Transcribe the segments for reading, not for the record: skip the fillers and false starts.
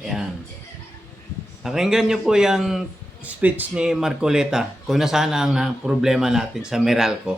Ayan. Pakinggan niyo po yung speech ni Marcoleta kung nasaan ang problema natin sa Meralco.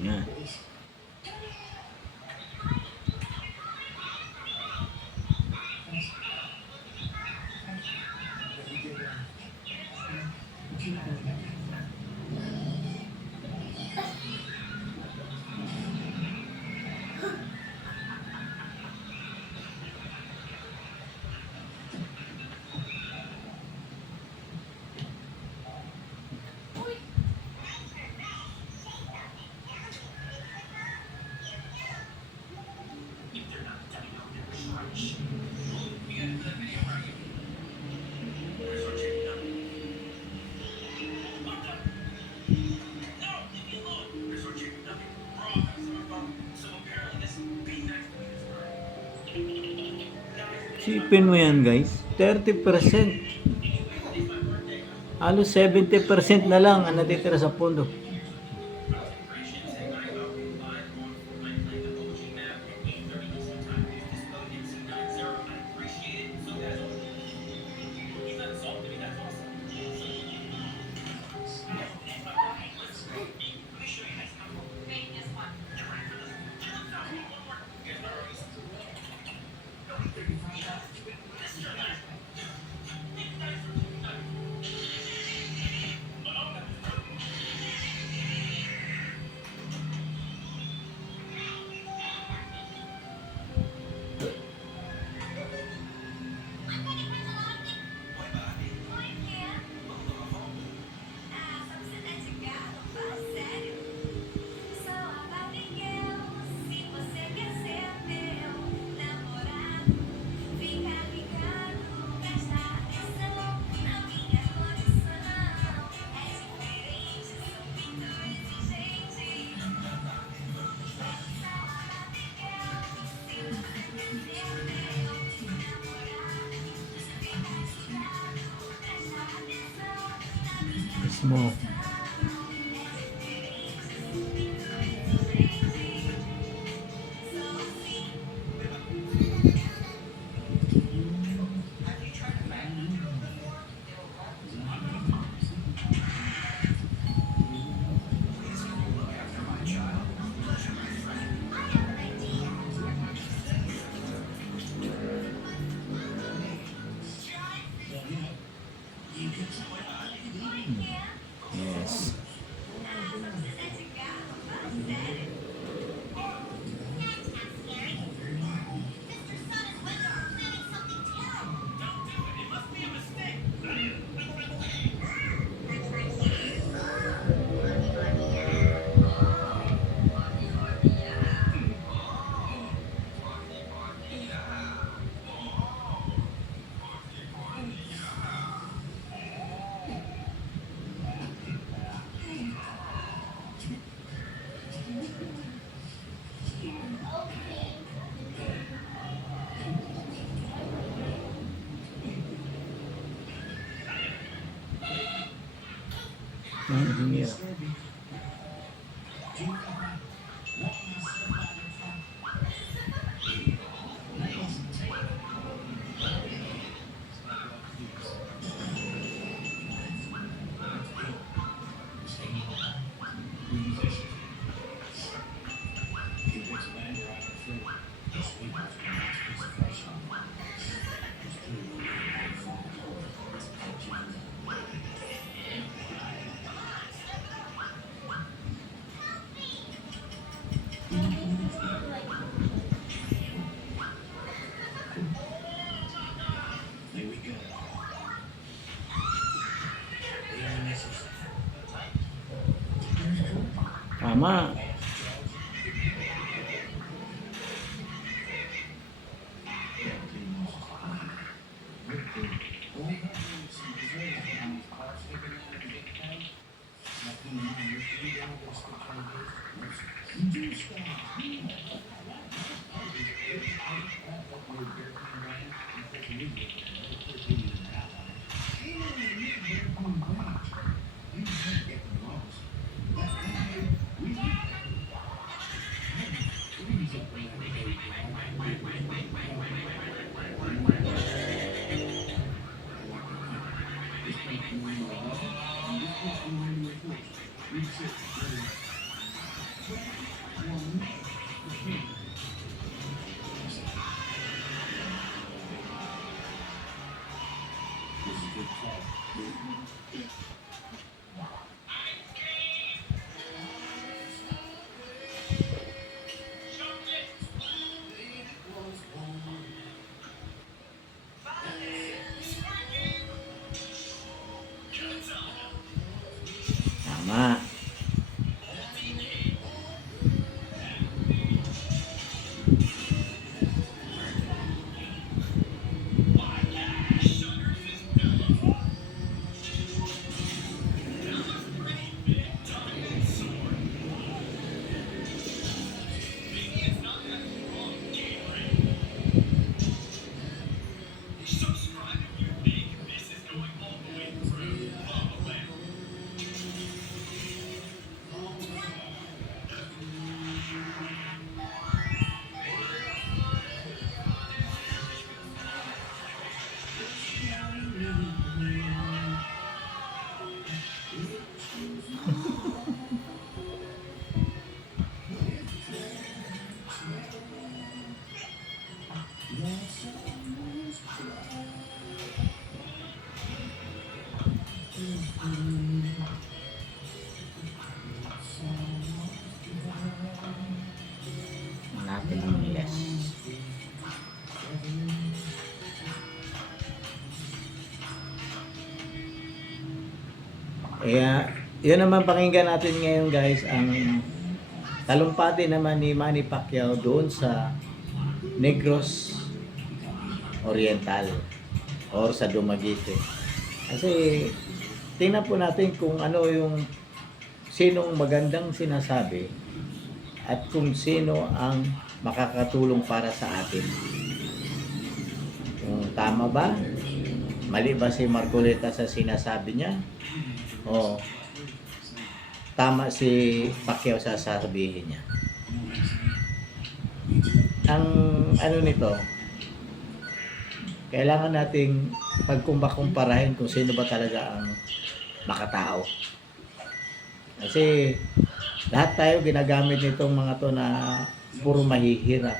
Ayan. Sipin mo yan guys, 30%. Halos 70% na lang ang natitira sa pondo. Smoke. Yes. Hirap. Tama. Tama. Natin ang less. Kaya, yun naman pakinggan natin ngayon guys, ang talumpati naman ni Manny Pacquiao doon sa Negros Oriental or sa Dumaguete. Kasi tingnan po natin kung ano yung sinong magandang sinasabi at kung sino ang makakatulong para sa atin. Kung tama ba? Mali ba si Marcoleta sa sinasabi niya? O tama si Pacquiao sa sasabihin niya? Ang ano nito, kailangan nating pagkumparahin kung sino ba talaga ang makatao. Kasi lahat tayo ginagamit nitong mga to na puro mahihirap.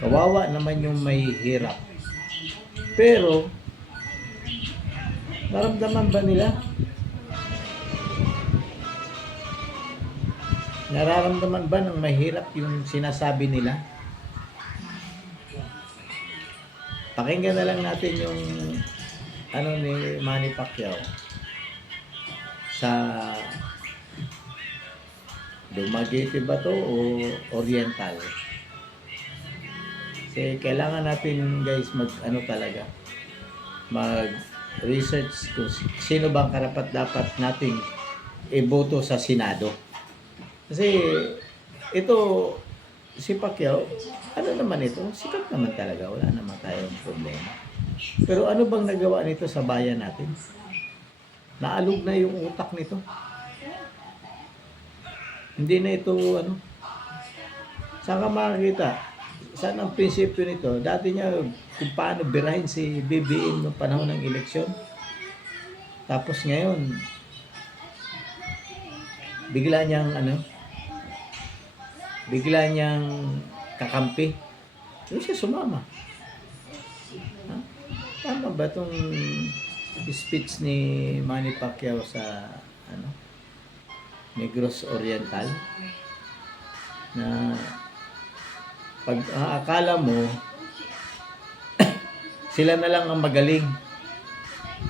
Kawawa naman yung mahihirap. Pero naramdaman ba nila? Nararamdaman ba ng mahirap yung sinasabi nila? Pakinggan na lang natin yung ano ni Manny Pacquiao sa Dumaguete ba to o Oriental? Kasi kailangan natin guys mag talaga mag research kung sino bang karapat dapat nating iboto sa Senado. Kasi ito si Pacquiao, ano naman ito? Sikat naman talaga, wala naman tayong problema. Pero ano bang nagawa nito sa bayan natin? Naalog na yung utak nito. Hindi na ito ano. Saan ka makakita? Saan ang prinsipyo nito? Dati niya kung paano birahin si BBM noong panahon ng eleksyon. Tapos ngayon, bigla niyang ano, bigla niyang kakampi. Doon siya sumama. Ha? Tama ba itong speech ni Manny Pacquiao sa ano, Negros Oriental? Na pag akala mo sila na lang ang magaling.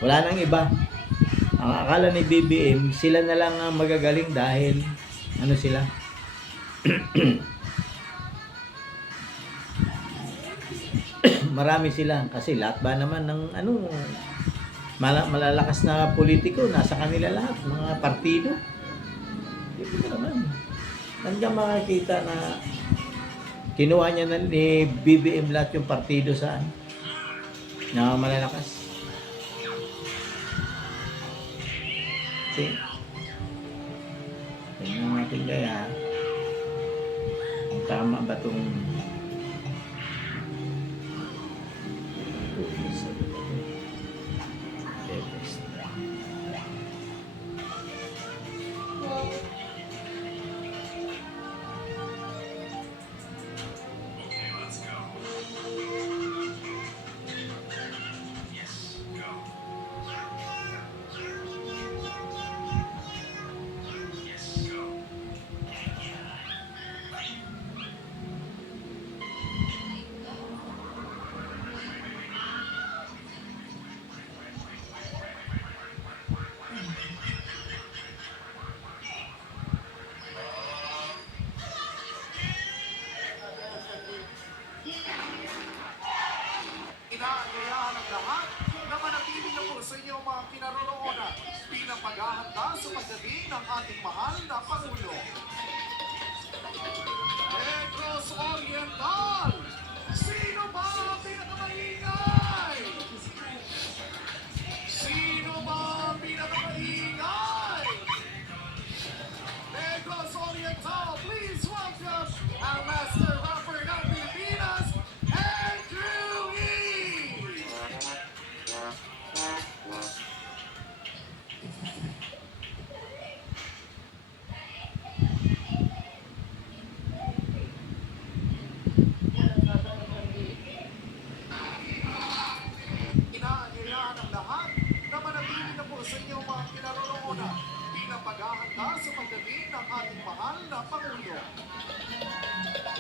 Wala nang iba. Ang akala ni BBM, sila na lang ang magagaling dahil ano sila? Marami sila kasi lahat ba naman ng ano malalakas na politiko nasa kanila lahat, mga partido. Hindi ko naman. Nandiyan makakita na kinuha niya na ni BBM lahat yung partido saan na malalakas. Okay. Tingnan natin kaya kung tama ba itong inaanyayahan ang lahat na manatili na po sa inyong mga kinaroroonan bilang paghahanda sa pagdating ng ating mahal na Pangulo. Negros Oriental! Sino ba ang pinakamaingay? Sino ba ang pinakamaingay? Negros Oriental, please welcome our master rapper ng Pilipinas, Andrew E! Inaanyayahan ang lahat na manatili na po sa inyong mga kinaroroonan bilang paghahanda sa pagdating ng ating mahal na Pangulo.